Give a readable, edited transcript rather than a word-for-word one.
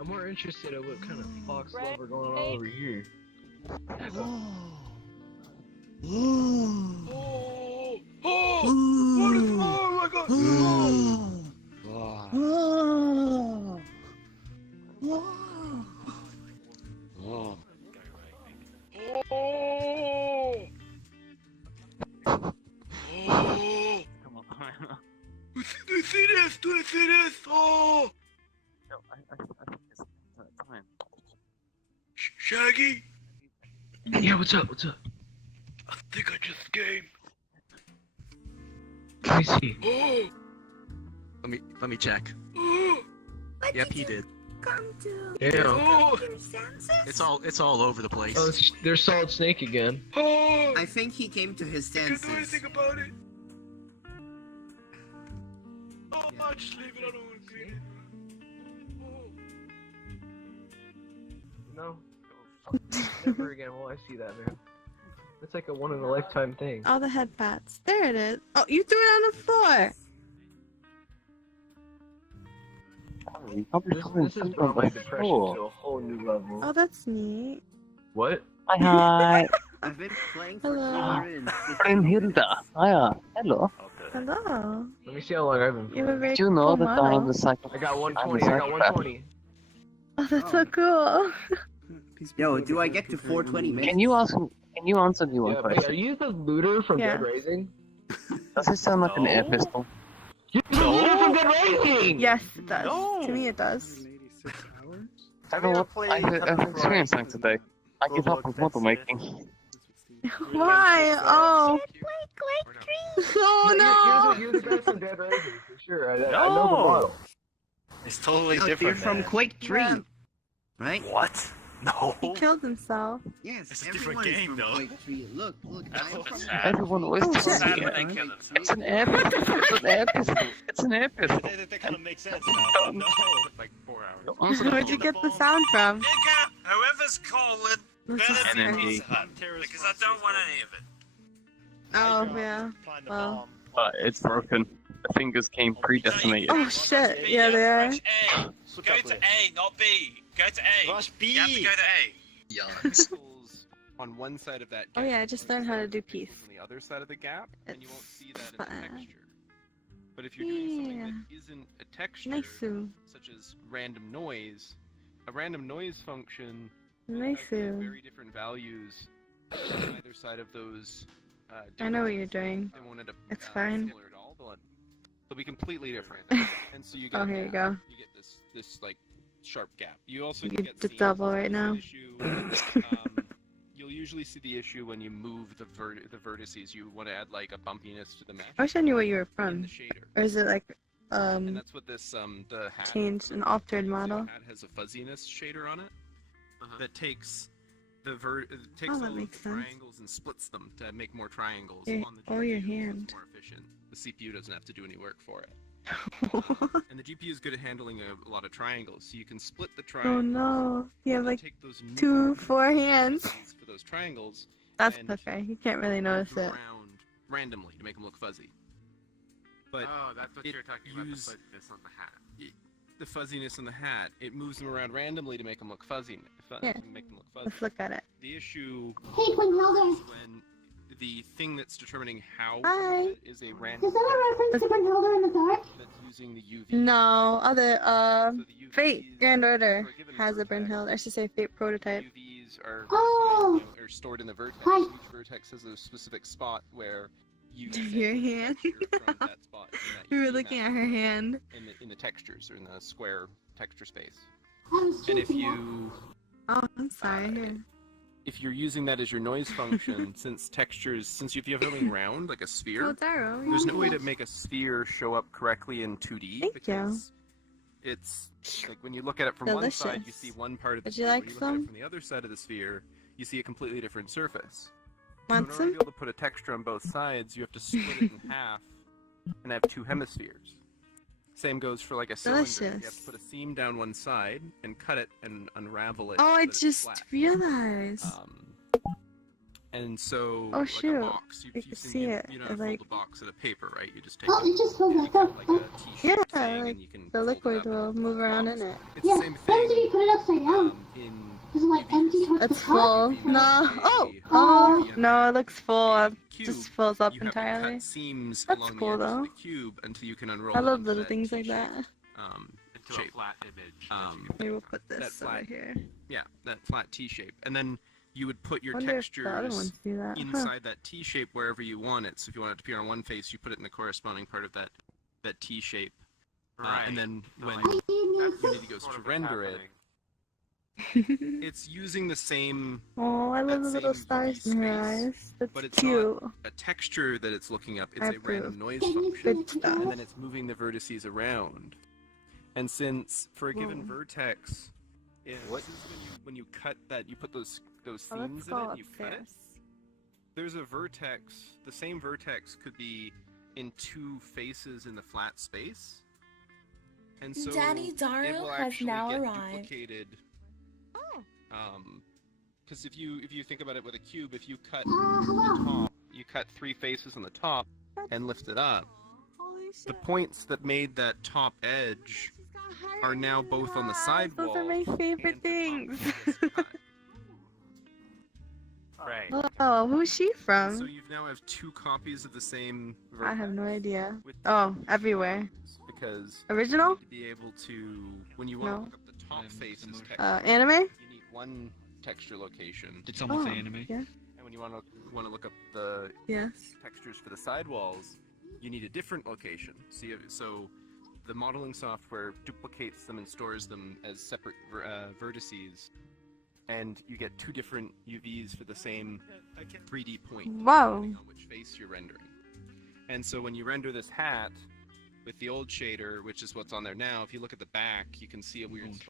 I'm more interested in what kind of fox love are going on over here. Oh! What is oh my god! Come on. Do you see this? Do you see this? Oh! No, I think it's time. Shaggy? Yeah, what's up? What's up? I think I just came. Let me see. Oh! Let me check. Oh! Yep, he did. Come to Yeah. Oh! your senses? It's all over the place. Oh, there's Solid Snake again. Oh! I think he came to his I can't do senses. anything about it. Oh, I'll just leave it. I don't want to clean it. Oh. No. Never again will I see that, man. It's like a one-in-a-lifetime thing. All the head pats. There it is. Oh, you threw it on the floor. This has brought my depression to a whole new level. Oh, that's neat. What? Hi. I've been playing for Hello. 450 Brynhilda. Hiya. Hello. Hello. Let me see how long I've been You have a playing. very Do you know cool that I am model. the psycho? I got I'm 120. the I got psychopath. 120. Oh, that's so cool. Yo, do I get to 420 minutes? Can you answer me one Yeah, wait, are question? you the looter from Yeah. Dead Rising? Does it sound like an air No. pistol? You're the looter from Dead Rising! Yes, it does. No. To me, it does. I know what I've experienced that today. I give up with model making. Why? Oh. Oh no. You're the guy from Dead Rising, for sure. I know the model. It's totally No, different. you're from man. Quake 3, Yeah. right? What? No. He killed himself. Yes, It's a different everyone is game, from though. Quake 3. Look, That's I'm what's from sad. Everyone always Oh, tells shit. me Sad when they kill themselves. it's an air pistol. It's an air pistol. It's an air pistol. That kind of makes sense now. But no. Like 4 hours. Answer the Where'd you phone. get the sound from? Nigga, whoever's calling, This better is be crazy. Enemy. because I don't want any of it. Oh, yeah. Find the Well. bomb. It's broken. The fingers came predestinated. Oh, shit. Yeah, they are. Rush A. Switch Go up to with it. A, not B. Go to A. Rush B. You have to go to A. Yawns. On one side of that Oh, gap, yeah, I just learned how to do peace. on the other side of the gap, and you won't It's see that in fun. the texture. But if you're doing something Yeah. that isn't a texture, Nice. such as random noise, a random noise function Nice. has very different values on either side of those. I know what you're doing. They won't end up It's fine. similar at all. They'll be completely different, and so you get Oh, here you go. you get this like sharp gap. You also You get the scenes double where right there's an now. issue, you'll usually see the issue when you move the vertices. You want to add like a bumpiness to the mesh I wish I knew where you were in from. the shader. Or is it like, And that's what this the hat changed an altered the model? hat has a fuzziness shader on it Uh-huh. that takes takes Oh, that all of the makes sense. triangles and splits them to make more triangles Your- on the oh, your GPU, so hand. it's more efficient. The CPU doesn't have to do any work for it. And the GPU is good at handling a lot of triangles, so you can split the Oh triangle. no. You have like take those 4 hands. for those triangles That's and okay. You can't really move notice them it. around randomly to make them look fuzzy. But Oh, that's what it you're talking about, the use- fuzziness on the hat. the fuzziness in the hat, it moves them around randomly to make them look fuzzy. Yeah. Make them look fuzzy. Let's look at it. The issue Hey, Brynhilda. is when the thing that's determining how Hi. it is a random Is that a reference to Brynhilda in the dark? that's using the UV. No, other, So the UVs Fate Grand Order for a given has a vertex, Brynhild. I should say Fate Prototype. UVs are, Oh. are stored in the vertex. Hi. Each vertex has a specific spot where you Your hand. from that spot in that We were UV looking map at her hand. in the textures or in the square texture space. I'm And if stupid. you Oh, I'm sorry. Here. if you're using that as your noise function, since if you have something round like a Oh, sphere, Daro. there's no way to make a sphere show up correctly in 2D Thank you. because it's like when you look at it from one side, you Delicious. see one part of the Would you sphere. like When you look at some? it from the other side of the sphere, you see a completely different surface. Want So in order to some? be able to put a texture on both sides, you have to split it in half and have two hemispheres. Same goes for like a cylinder. You have to Delicious. put a seam down one side and cut it and unravel it. Oh, so I that it's just flat. realized. And so, Oh, like shoot. a box, You you've can seen see the, it, you know, how to like- fold a box out of paper, right? You just take Oh, you just filled you that cut up. like a T-shaped Yeah, thing, like and you can the fold it liquid up and will move around in it. It's Yeah, the same what happens if you thing put it upside down? in Is it like empty towards the It's top? full. UV No. versus Oh. a- Oh. if you No, have it looks full. a It cube, just fills up you have to entirely. cut seams That's along cool, the edges though. of the cube until you can unroll I it love into little that things like T-shape, that. Into a shape. flat image. Maybe we'll put that this over flat- here. Yeah, that flat T shape, and then you would put your Wonder if the other textures ones do that. Huh. inside that T shape wherever you want it. So if you want it to appear on one face, you put it in the corresponding part of that T shape, Right. and then So, when like, Unity goes sort to of what's render it, happening. it's using the same Oh, I love that the little same stars in her space, eyes. That's but it's cute. a texture that it's looking up. It's I a random approve. noise Can you function, Good stuff. and then it's moving the vertices around. And since for a given Whoa. vertex, since when you cut that, you put those Oh, themes let's in it, go and you cut it. upstairs. There's a vertex. The same vertex could be in two faces in the flat space, and so Daddy it Daru will has actually now get arrived. duplicated. Oh. Because if you think about it with a cube, if you cut Hello. the top, you cut three faces on the top and lift it up. Holy shit. The points that made that top edge She's got hair are now in both her on the eyes. sidewall. Those are my favorite and the top things. is cut. Right. Oh, who's she So from? you now have two copies of the same vertex. I have no idea. with Oh, different everywhere. values, because Original? you need to be able to, when you want No. to look up the top faces texture, Anime? you need one texture location, Did someone Oh, say anime? yeah. and when you want to look up the Yes. textures for the sidewalls, you need a different location. So the modeling software duplicates them and stores them as separate vertices, and you get two different UVs for the same 3D point, Wow. depending on which face you're rendering. And so when you render this hat with the old shader, which is what's on there now, if you look at the back, you can see a weird